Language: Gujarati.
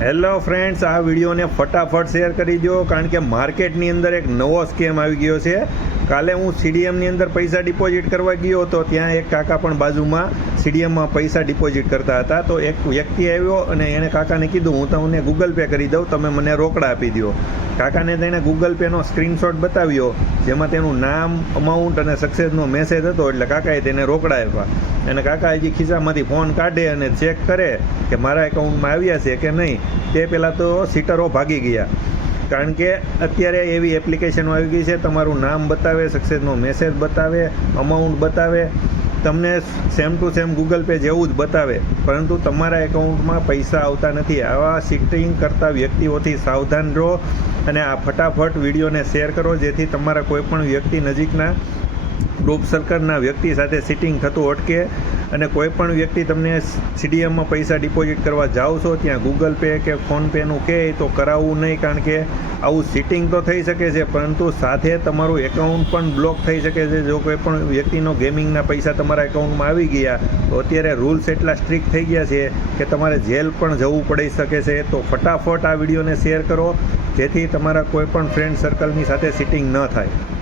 હેલો ફ્રેન્ડ્સ, આ વિડીયોને ફટાફટ શેર કરી દો કારણ કે માર્કેટની અંદર એક નવો સ્કેમ આવી ગયો છે. કાલે હું સીડીએમની અંદર પૈસા ડિપોઝિટ કરવા ગયો તો ત્યાં એક કાકા પણ બાજુમાં સીડીએમમાં પૈસા ડિપોઝિટ કરતા હતા. તો એક વ્યક્તિ આવ્યો અને એણે કાકાને કીધું, હું તમને ગૂગલ પે કરી દઉં, તમે મને રોકડા આપી દો. કાકાને તેણે ગૂગલ પેનો સ્ક્રીનશોટ બતાવ્યો જેમાં તેનું નામ, અમાઉન્ટ અને સક્સેસનો મેસેજ હતો. એટલે કાકાએ તેને રોકડા આપ્યા અને કાકા હજી ખિસ્સામાંથી ફોન કાઢે અને ચેક કરે કે મારા એકાઉન્ટમાં આવ્યા છે કે નહીં. તે પહેલાં તો સીટરો ભાગી ગયા કારણ કે અત્યારે એવી એપ્લિકેશનો આવી ગઈ છે, તમારું નામ બતાવે, સક્સેસનો મેસેજ બતાવે, અમાઉન્ટ બતાવે, તમને same to same Google Pay જેવું જ બતાવે, પરંતુ તમારા એકાઉન્ટમાં પૈસા આવતા નથી. આવા સીટિંગ કરતા વ્યક્તિઓથી સાવધાન રહો અને આ ફટાફટ વિડીયોને શેર કરો જેથી તમારા કોઈ પણ વ્યક્તિ નજીકના ગ્રુપ સર્કલના વ્યક્તિ સાથે સીટિંગ થતું અટકે. અને કોઈ પણ વ્યક્તિ તમને સીડીએમમાં પૈસા ડિપોઝિટ કરવા જાઓ છો ત્યાં ગૂગલ પે કે ફોનપેનું કહે તો કરાવવું નહીં, કારણ કે આવું સીટિંગ તો થઈ શકે છે પરંતુ સાથે તમારું એકાઉન્ટ પણ બ્લોક થઈ શકે છે. જો કોઈ પણ વ્યક્તિનો ગેમિંગના પૈસા તમારા એકાઉન્ટમાં આવી ગયા તો અત્યારે રૂલ્સ એટલા સ્ટ્રિક્ટ થઈ ગયા છે કે તમારે જેલ પણ જવું પડી શકે છે. તો ફટાફટ આ વિડીયોને શેર કરો જેથી તમારા કોઈ પણ ફ્રેન્ડ સર્કલની સાથે સીટિંગ ન થાય.